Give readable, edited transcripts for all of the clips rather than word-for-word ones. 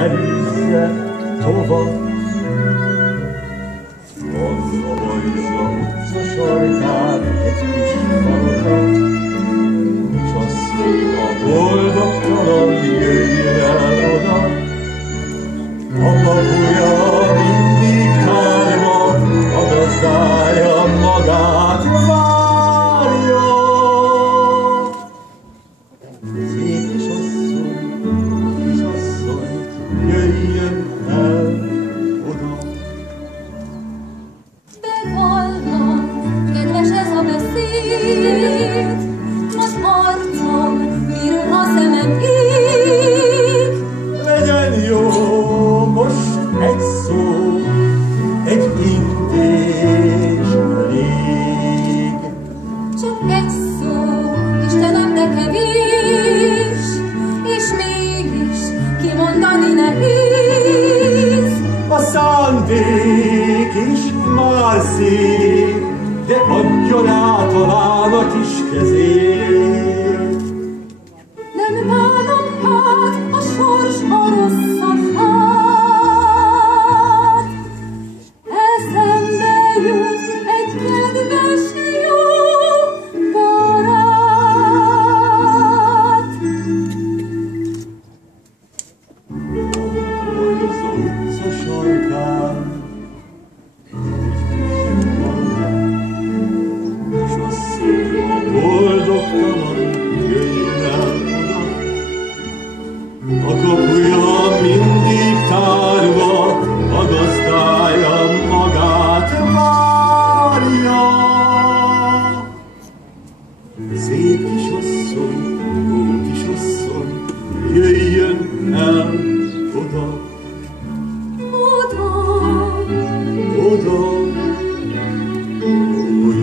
elűzze tovább. Van a Bajza utca sarkán egy kis faluka, s azt mondja, boldogtalan jöjjön el oda. A kapuja mindig tárva, a gazdája magát várja. Szép kisasszony, jöjjön el oda. Bevallom, kedves ez a beszéd, az arcom, miről a szemem ég. Legyen jó most egy szó, egy intés elég. Csak egy szó, Istenem, de kevés, és mégis kimondani nehéz. A szándék is már szép, de adjon át talán a kis kezét. Nem bánom hát a sors a rosszat hát. Eszembe jut egy kedves jó barát. Bajza utca sarkán és azt mondja, boldogtalan jöjjön el oda. A kapuja mindig tárva, a gazdája magát várja. Szép kisasszony, jó kisasszony, jöjjön el oda. Oda, Oda,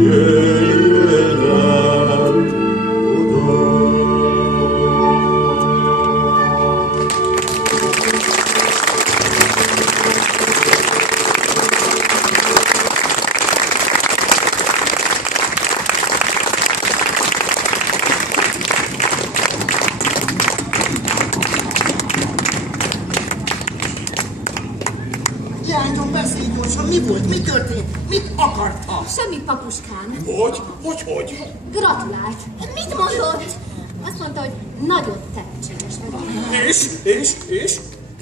jöjjön el oda. Leányom, beszélj gyorsan, mi volt, mi történt, mit akarta? semmit, papuskám. Hogy? Gratulált. Mit mondott? Azt mondta, hogy nagyon tehetséges vagyok. És?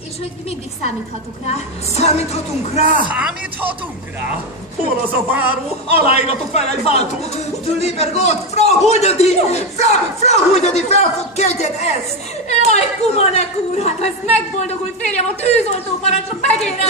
És hogy mindig számíthatok rá. Számíthatunk rá? Hol az a báró? Aláíratok fel egy váltót! Du lieber Gott, Frau Huldadi fel fog kegyen ezt! Jaj, Kumanek úr, hát ha ezt megboldogult férjem a tűzoltó parancsra megérem!